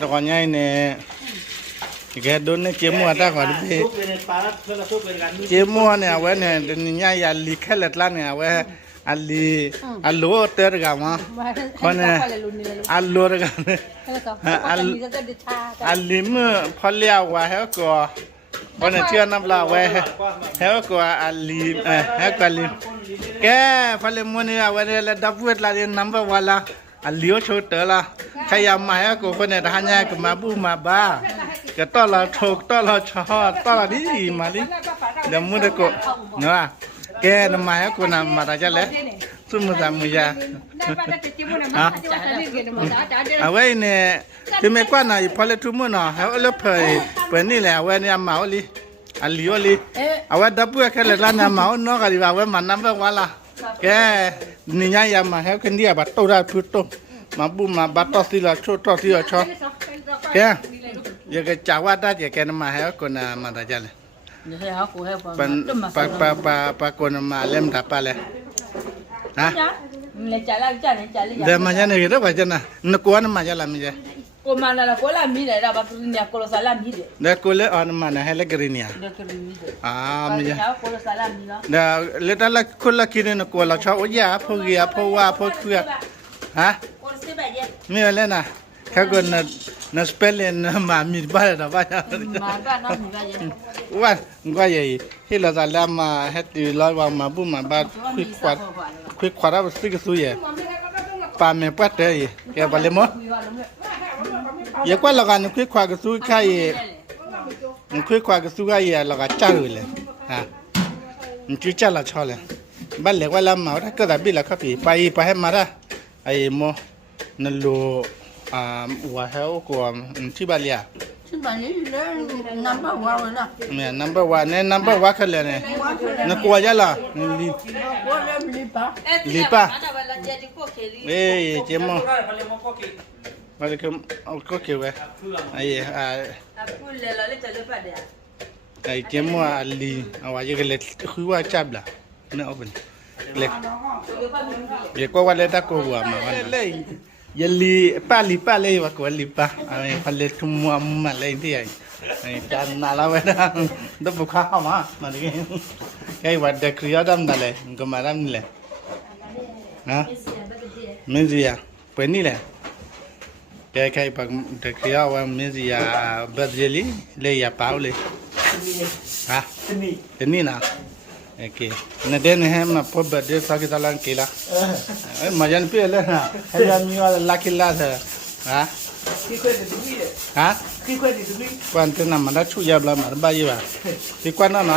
ตะกอนใหญ่เนี่ยแกโดนเนี่ยเจียมัวตาก่อนดิเจียมัวเนี่ยเว้ยเนี่ยเดี๋ยวนี้ยาลีแค่เล็ดละเนี่ยเว้ยอัลโลเตอร์กันมาคนเนี่ยอัลโลร์กันอัลลิมพอเลี้ยวว่าเฮก็คนเนี่ยเชื่อน้ำลาเว้ยเฮก็อัลลิมเฮก็อัลลิมแกพอเลี้ยมันเนี่ยเว้ยเนี่ยดับเวทละเนี่ยนัมเบอร์วันละอัลลิโอโชเตอร์ละใครยามมาเฮก็คนเนี่ยทหารเนี่ยก็มาบูมาบ้าก็ต้อนเราโชกต้อนเราชอต้อนเราดีมาดิเดี๋ยวมุดก็เนาะแกนำมาเฮก็นำมาได้จะเลยสมมติมุยาเอาไว้เนี่ยที่ไม่กว่าน่ะพอเลยทุ่มเนาะเอาเลยเปิดนี่แหละเอาไว้เนี่ยมาเอาลิอัลลิโอลิเอาไว้ดับเบิ้ลแค่เลยร้านน้ำมาเอาเนาะก็ดีว่าเอาไว้มันน้ำเบิ้ลวันละแกนี่ยามมาเฮคนเดียวบัดโตได้พูดโตมาบุมาบัดต่อสิละชั่วต่อสิละชั่วแกยังก็จ่าว่าได้แกนำมาเฮคนน่ะมาได้จะเลยปะคนมาเล่มดับไปเลยฮะเดี๋ยวมาจะเนี่ยก็ว่าจะนะนักวนมาจะละมีจะกูมาแล้วกูละมีเลยเราบัตรเนี่ยกูละสลัมมีเด้เดี๋ยวกูเลยอ่อนมาเนี่ยให้เล็กรีเนี่ยมีจะกูละสลัมมีเนาะเดี๋ยวเล็กละคนละกินนักวนเราชอบโอ้ยพวกเกียพวกว่าพวกเกลือฮะมีอะไรนะแค่คนน่ะสเปลนมามีบ้านเราบ้านมาบ้านน้องมีบ้านยังว่าก็ยัยที่เราจะเล่ามาให้ตีร้อยวันมาบุ้มมาบ้านคุยขวดเราสิ่งสุยปาเมปัดเลยแกบาเลมอย่ากว่าเราการคุยขวดก็สู้ใครคุยขวดก็สู้ใครเราก็จ้าเลยฮะมันจุดจ้าเราชอบเลยบ้านเล็กว่าเรามาถ้าเกิดแบบนี้เราก็ไปให้มาได้ไอ้โมนั่นโลว่าเฮาก็ที่บ้านเลยที่บ้านนี้เลยนัมเบอร์วันนะเนี่ยนัมเบอร์วันเนี่ยนัมเบอร์วันกันเลยเนี่ยนักว่าจะล่ะลีป้าเอ้ยเจ้ามั้งมาเลยก็เอาก็เกี่ยวไว้ไอ้เจ้ามั้งลีเอาไว้ยังเล็กคือว่าจับละเนี่ยเอาเป็นเล็กเดี๋ยวก็ว่าเล็กตะโกวัวมาวันเลยยลีป้าเลยว่ากูลีป้าไอ้พันเล็กทุ่มมาเลยที่ไอ้จานน่าละเว้ยนะดับบุคคลมาดิแค่วัดเด็กเรียดำนั่นเลยก็มาดำนี่แหละนะเมจิยาเป็นนี่แหละแค่ปักเด็กเรียว่าเมจิยาบัดเจลีเลยยาเปล่าเลยฮะเป็นนี่นะโอเคนั่นเด่นให้มาพบบัดเด็กสักกี่ตารางกิโลมาจันเปรี้ยเลยนะให้ยามีว่าลักกิลาเถอะฮะฮะวันที่นั่นมันได้ช่วยยับละมันบ้าอยู่ว่ะที่กวนนั่น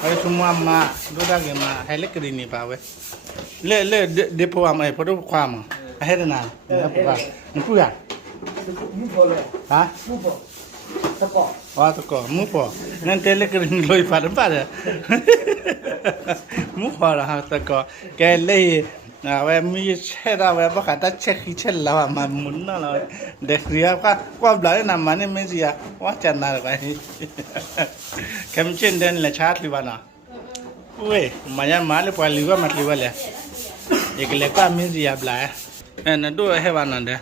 ไอ้ทุ่มมาดูได้กันมาให้เล็กดีนี่ป่าวเว้ยเล่เดี๋ยวพอมาไอ้พอดูความให้ได้นานนะครับป่าวมันพูดอย่างฮะตะกอว่าตะกอมุปองั้นเตเล็กดีลอยผ่านป่ะเนี่ยมุปอละฮะตะกอแกเล่เว้ยมีเช่ดาวเว้ยบ้าตัดเช็คที่เช่แล้วมาหมุนนั่นเลยเด็กเรียกว่าบลายน้ำมันนี่ไม่เสียว่าจันน่าเลยเข้มเช่นเดินเลยชาร์จลิวานะเว้ยมาเลยพอลิวามาลิวาเลยอีกเล็กก็ไม่เสียบลายนั่นดูให้วันนั้นเด้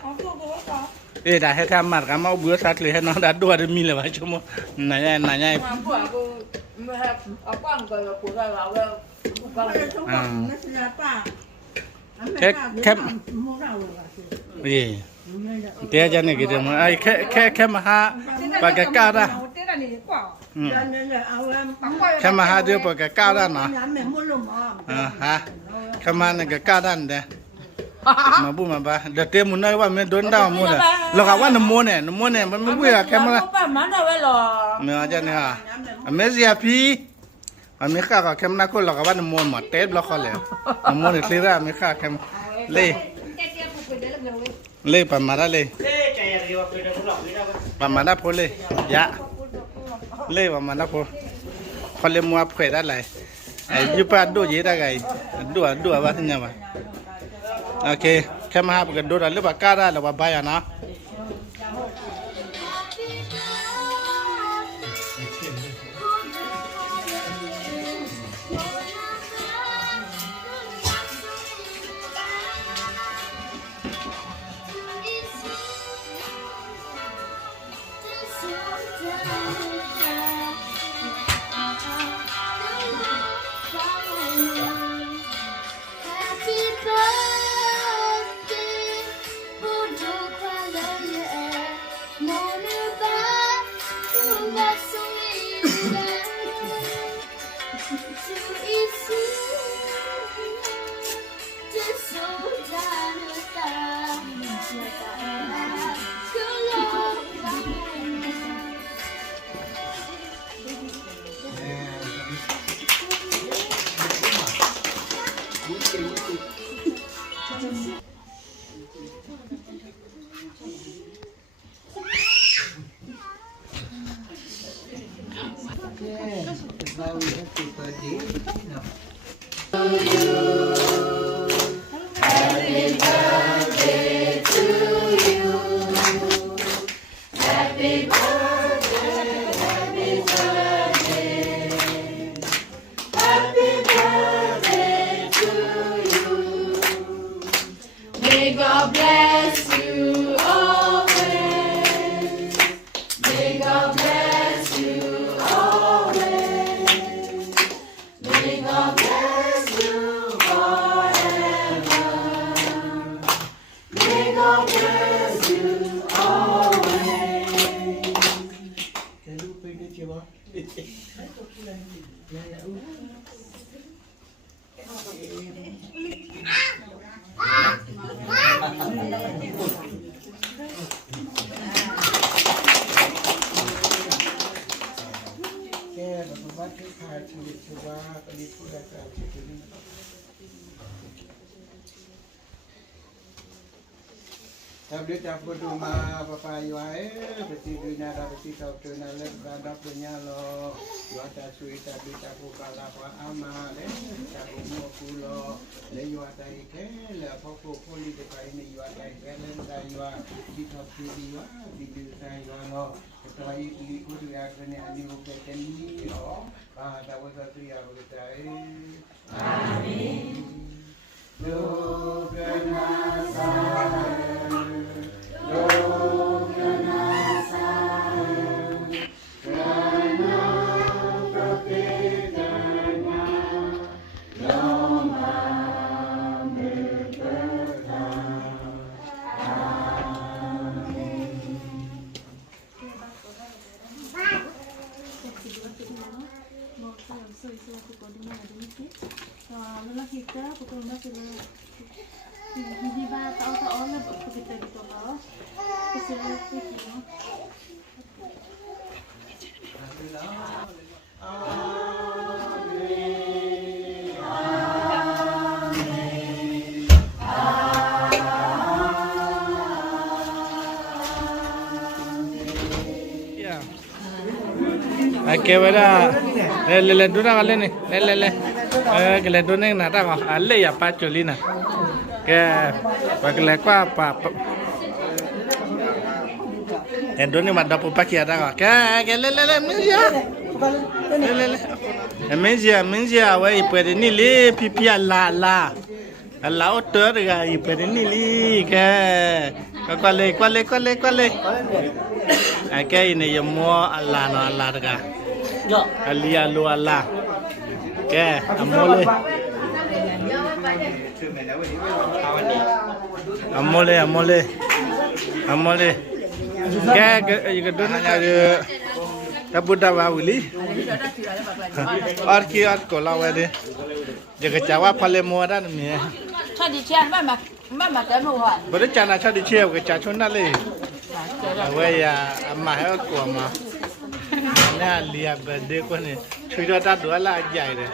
อได้ให้ทำมาร์กมาเบื่อสัตว์เลยให้น้องได้ดูอะไรมีเลยว่าชั่วโมงไหนแค่เดี๋ยวจะเนี่ยกินมันไอ้แค่มาหาปากกาได้แค่มาหาเดียวปากกาได้เนาะฮะแค่มาเนี่ยกกาได้เด้มาบุมาบ้าเดี๋ยวเตะมุนได้ว่าไม่โดนดาวมุนเลยเราก็ว่าน้ำมุนเนี่ยมันไม่เบื่อแค่มาไม่อาจารย์เนี่ยไม่เสียพี่ไม่ข้าก็แค่มาคนเราก็ว่าน้ำมุนหมดเตะบล็อกเขาเลยน้ำมุนเนี่ยคลีร่าไม่ข้าแค่เล่ปามาได้เลยปามาได้พอเลยยะเล่ปามาได้พอพอเลยมัวเผยได้เลยยุบดูยี่ได้ไงดูว่าที่เนี่ยมาโอเคแค่มาหาปกันดูได้หรือเปล่ากล้าได้หรือว่าใบอ่ะนะ May God bless you always. May God bless you always. May God bless you forever. May God bless you always. Tablet apa tu ma papa yuai, peti dunia dah peti kau tu nak lep dah punya lo, yuai tak sui tablet aku kalah apa ama le, aku mau pulo, le yuai tak ikan, le apa poli dekat ini yuai tak ikan, le tak yuai kita pilih yuai, pilih tak yuai lo, kita pilih kudu yang kena ani bukan ni lo, tak usah tu ya kita. Amin. Lelaki kita pukul masih di bawah tahu lah kita gitu loh. Kesulitan itu. Kewara le duna kali ni le kele duna ni nada kah ale ya paculi na ke bakle kwa pa duni mada pupa kia dah kah ke le menzia wei pede ni le pipi la otor ga i pede ni li ke kwale ke ini ya mo Allah ga alia lu Allah ke amole ke donanya ke tabuda wawili और कोला वाले जगह चावा फले मोरा में Chadi chian mama cái mù hả? बड़े चाना छाड़ी छे के चाचो ना ले वे या अम्मा है को अम्मा ने लिया बर्थडे को ने छुरा ता दुआला जाय रे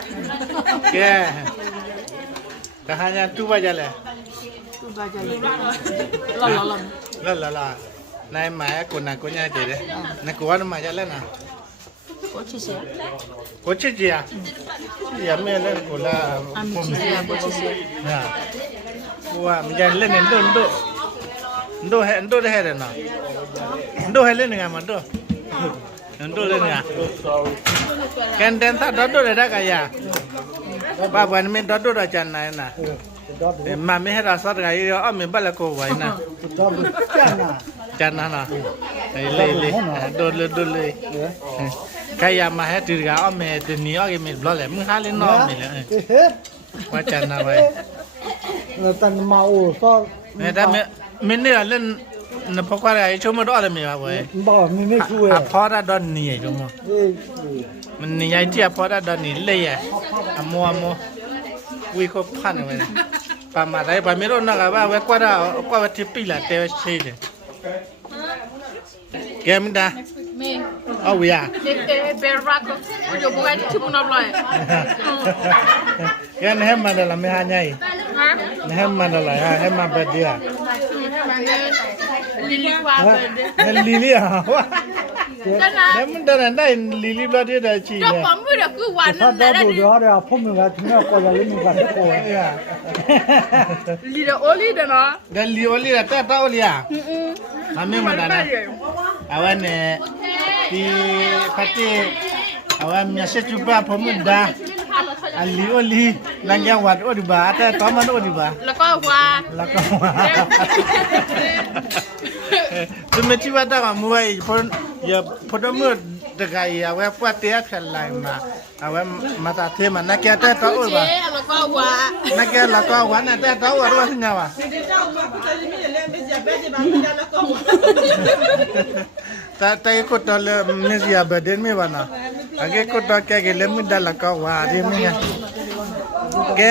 के कहां तू बजा ले Tu baca ni. ला नाय माया को ना को nya दे रे ना को वा मा जा ले ना Kochise. कोचे जिया या में ले को ला Kochise. ya wa mjan le ne ndo he re na ndo he le ne ma ndo le ne ken den ta do re da ka ya ba ban me do ra chan na na ma me he ra sa ga yo a me ba la ko wa na จันนะนะเลยโดนเลยใครอยากมาให้ตื่นก็เอาเมย์ตัวนี้เอาเมย์บล็อกเลยมึงหาเล่นน้องนี่แหละว่าจันนะไป เราตันมาโอ้ซ้อ แต่ไม่เนี่ยเล่นนพกว่าอะไรชั่วโมงดอเลยมั้ยครับเว้ย บ่ไม่ช่วย พอได้ดอนนี่ชั่วโมงมันนี่ยัยที่พอได้ดอนนี่เลยอ่ะมัววิก็พันเลยปามาได้ปาไม่รู้นะว่าเว้ยกว่าที่ปีละเตะเฉยเลยแกมันได้ Me. เอาเวีย Berraco. Yo voy a decir una hablar. แกนี่ให้มันอะไรไม่หาใหญ่ให้มันอะไรให้มันเป็นเดีย Lili Quaver. นั่นลิลี่อ่ะวะแล้วมันเดินได้ลิลี่บลอดได้ชีเนี่ย Yo pombo de ku wan ถ้า na ได้ da ดู di. เดี๋ยวผมมึงอะถึงก็จะเล่นมึงกันทุกคน เนี่ย Lili de oli de no. เดลีโอลีแต่ตาโอลีอ่ะทำไม่มาได้นะเอาวันเนี่ยที่พัดเอาวันมีเสจุบะผมมันได้อันลีโอลีนังยาวัดโอดิบาแต่ตอมันโอดิบา แล้วก็ว่า แล้วก็ว่าจะไม่ชิวตามามวยพออย่าพอดมืดตะไคร้เอาไว้ปัดเตี้ยขันไหลมาเอาไว้มาตัดเทมันนักแก่แต่ตอโอดิบา แล้วก็ว่า นักแก่แล้วก็วันนั้นแต่ตอโอดิบาสิญาวะแต่ก็ตอนเลยไม่เสียประเด็นไม่วันน่ะอาก็ตอนแกก็เลยไม่ได้ละก็ว่าที่ไม่ไงแก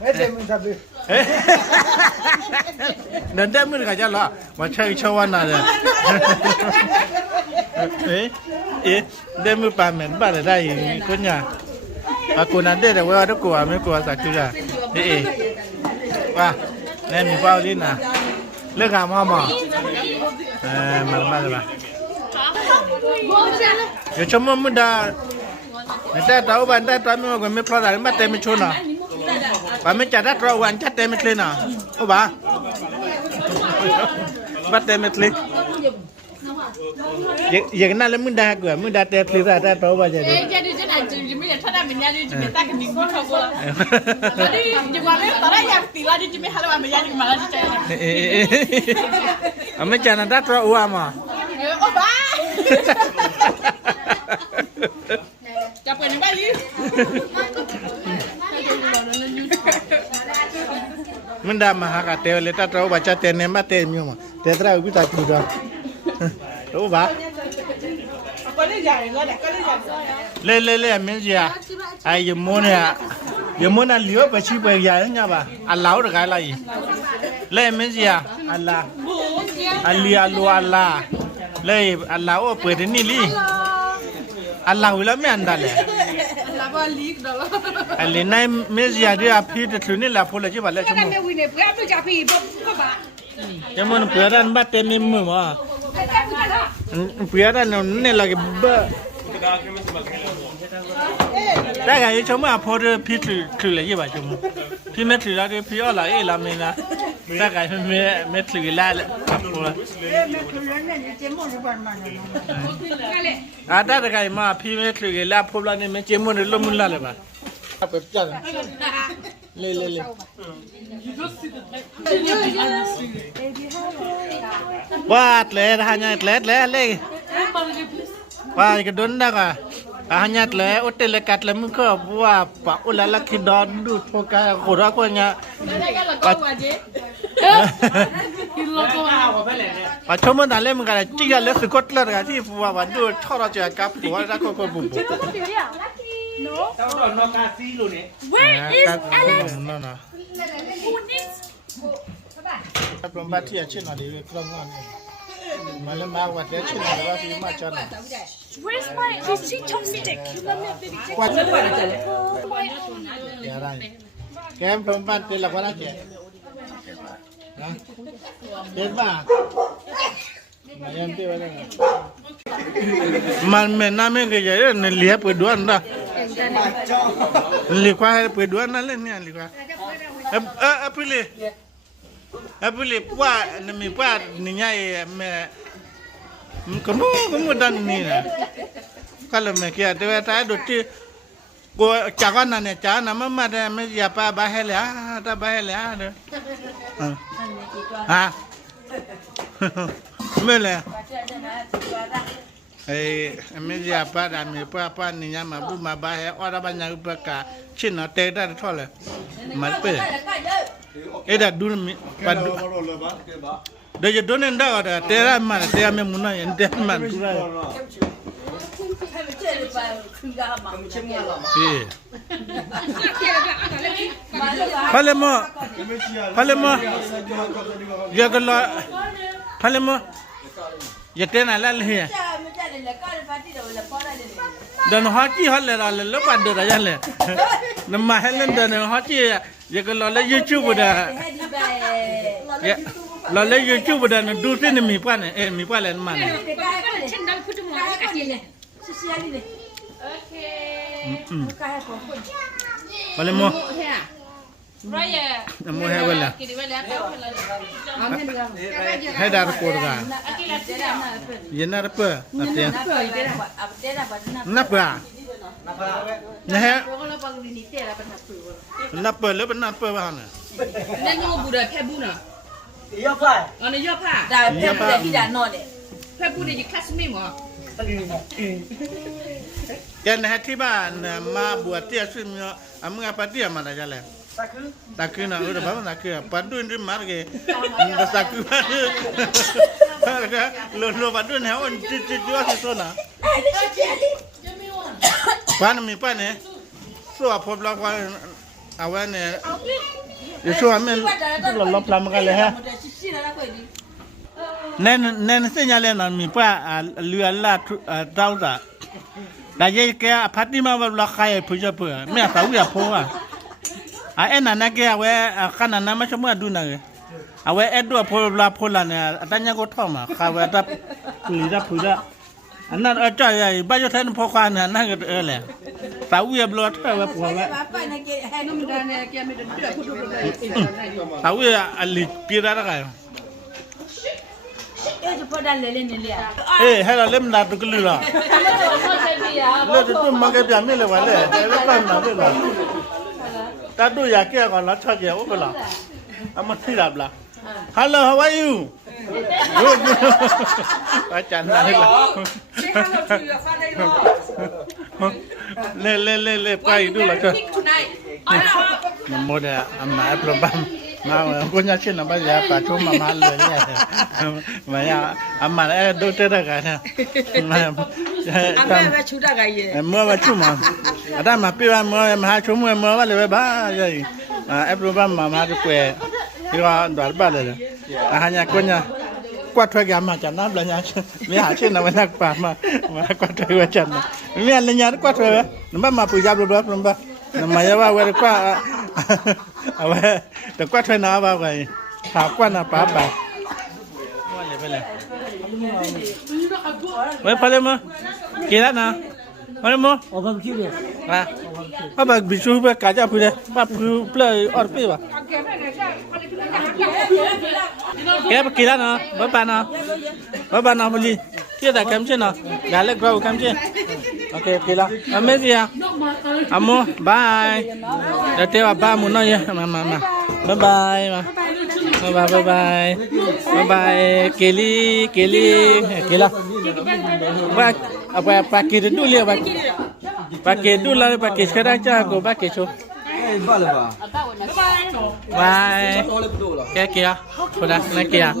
เฮ้ยเดี๋ยวมึงจะไป นั่นได้มือกันจะละมาใช้ชาวนาเลยได้มือปาเหม็นบ้าได้คนเนี่ยกูนั่นได้แต่ว่าถ้ากลัวไม่กลัวสักทีละว่าแน่มีเป้าลิ้นนะเลิกงานมาหมอมาเลยป่ะเดี๋ยวชมมันได้แต่ตัวบ้านแต่ตัวไม่พอได้ไม่เต็มชนอ่ะบ้านไม่จัดได้ตัววันจัดเต็มเลยนะโอ้บ้าบ้านเต็มเลยอย่างนั้นแล้วมึงได้กว่ามึงได้เต็มเลยแต่ตัวบ้านจะได้jadi jadi me tada me nyali jadi tak ni ko ko ko jadi jwa me tara ya tila di me hala me nyali mala di chai ame jana da tro uwa ma o ba ya pues ni baliมึงได้มาหากะเตเลยตาตรว่าจะเตเนมาเตมีมาเตตราอุตากูดารู้ป่ะเลยมินจีอ่ะไอ้ยมุนเนี่ยยมุนน่ะเลี้ยวไปชีไปยาเนี่ยป่ะอัลลาห์อะไรเลยมินจีอ่ะอัลลาห์อัลลีอัลลอฮ์อัลลาห์เลยอัลลาห์โอ้เปิดนี่ลี่อัลลาห์วิลาไม่อันดัลเลย la ba lik da la อันนี้นายมินจีอ่ะเดี๋ยวพี่จะทุนนี่ละพูดเลยใช่ป่ะเลยชั่วโมง me wine bra to ja pi bo ko ba ยมุนเปิดด้านบ้านเต็มมือมาเพื่อนนั่นเนี่ยเราก็บ้าแต่ไงชมว่าพอจะพี่ถือเลยยี่บ้าชมพี่ไม่ถือแล้วพี่เอาละลามินะแต่ไงไม่ถือแล้วครับพอละแต่ไงมาพี่ไม่ถือแล้วพอละเนี่ยไม่เจมันล้มละเลยบ้าไปจัดเลยว่าเลยหายเลยว่าก็โดนดักอ่ะhanya tle hotel kat le muka bua pa ulala kidon du thoka khora ko nya pa chomo na le muka ti ya le scotland ga ti bua ba du thora ja ka bua ra ko bu No. no ka si lu ni Where is Alex? no Who needs? from bati ya china de from no ni malam ba wa de china ba fi ma chana Where's my? Is she chopstick? ya ra kem from bati la wala ke ha kem ba Mayante wala man me na me ke ya ne liya pe duan da li kwa pe duan na le ni li kwa apile kwa ne mi kwa ni nya me kamu dan ni na kalau me ke te ta do ti ko cha kan na ne cha na ma da me ya pa ba hele ta ba hele ha ไม่เลยเอ้ไม่ใช่ป้าดามีป้านี่ยามาบุมาบ้าเฮอราบัญญัติประกาศชินเตะได้ท่อเลยมันเปเอ็ดดูมีปัดเดี๋ยวจะโดนเอ็นได้ก็ได้เตะได้มาเตะไม่มุนนะเอ็นเตะมันทุเรศพาเลโมยากล้อพาเลโมยาเตะน่าละเลยเดินหัวจีฮัลเลยละเลยแล้วปัดเดินอะไรเลยน้ำมาเฮลันเดินหัวจียากล้อเลยยูทูบเด้อเราเลยยูทูบเด้อดูที่นี่มีป้าเนี่ยมีป้าเลยมันพาเลโมน้ำมูเฮเวล่ะให้ดาร์โคดกันยันนาร์เปอร์นับเตียนนับเปอร์นะฮะนับเปอร์หรือเป็นนับเปอร์บ้างเนี่ยนั่นงูบูดแค่บูน่ะ ยอดฝ่าย อันนี้ยอดผ้า ได้แค่บูที่ด่านนอนเนี่ย แค่บูนี่จะคลาสไม่หมอ แกนะฮะที่บ้านมาบวชเตี้ยซึ่งมีอามึงอาปฏิมาได้ยังไงตะคือนะudah bapak nak ke padun di mar ke nda saku lo padun ha on cici jua sona pan mi pan ne so apop la kwa awan ne yeso amen lo lo plam ka le ha nen senyale na mi pa lu la tausa da ye ke Fatima la khai puja pu me sa wi phoเอ็นนั่นก็เอาไว้ขนาดนั้นไม่ใช่เมื่อดูนะเอาไว้เอ็ดด้วยพลาเนี่ยตั้งยังก็ท่อมาข้าวไว้ตับปุ๋ยอันนั้นจ่อยบ้านยุทธนพอควานเนี่ยนั่นก็แหละสาวเวียบรอดเท่าไว้ผัวไว้สาวเวียอลิปีระอะไรให้เราเล่มนาตุกลือละเล่มตุ้มมาเก็บยาไม่เลยวันเลยเล่มนาไม่เลยตาดูอยากแก่ก่อนแล้วชอบเยอะก็ล่ะเอามาที่รับล่ะ Hello how are you Good อาจารย์นั่นล่ะเล่ไปดูล่ะก็นโมเดอำมาปรบัมมากุญญาชินบะยาปะชุมมาเลยเนี่ยมายาอำมาดูเตระกันนะมาอำมาว่าชุดอะไรเย่เมื่อว่าชุมอาตมาปีว่าเมื่อมาชุมเมื่อว่าเลยบ้าใหญ่ปรบัมมาดูแกที่ว่าดอลบาเลยhanya kunya kuat lagi ama jangan belanja ni hasil nama nak pa ma kuat lagi wajan ni alenya kuat lagi nampak ma puja berapa nampak nama ya wa wa kuat awaแต่kuat lagi na ba kai ha kuat na pa ba wei pale mo kira na pale mo Orang kiri. ah apa bisu ba kaja pu de pa pu play or pe ba Kaya kira na, bapa na beli. Kira tak kamci na, galak kau kamci. Okay, kira. Amazing ya. Amo, bye. Dah tewa ba muna ya, mama. Bye bye, ma. Bye bye. Kelly. Kila. Apa pakai dulu ya, pakai dulu lah, pakai sekarang aja aku pakai so. Bye. Kaya. Sudah nak kaya.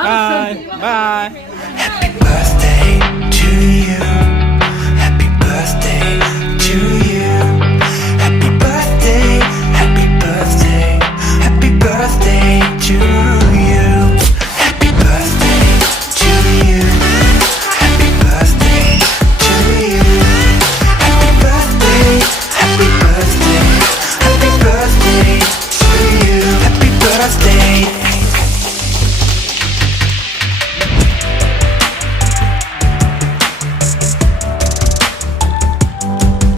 Bye. Bye. Birthday to you.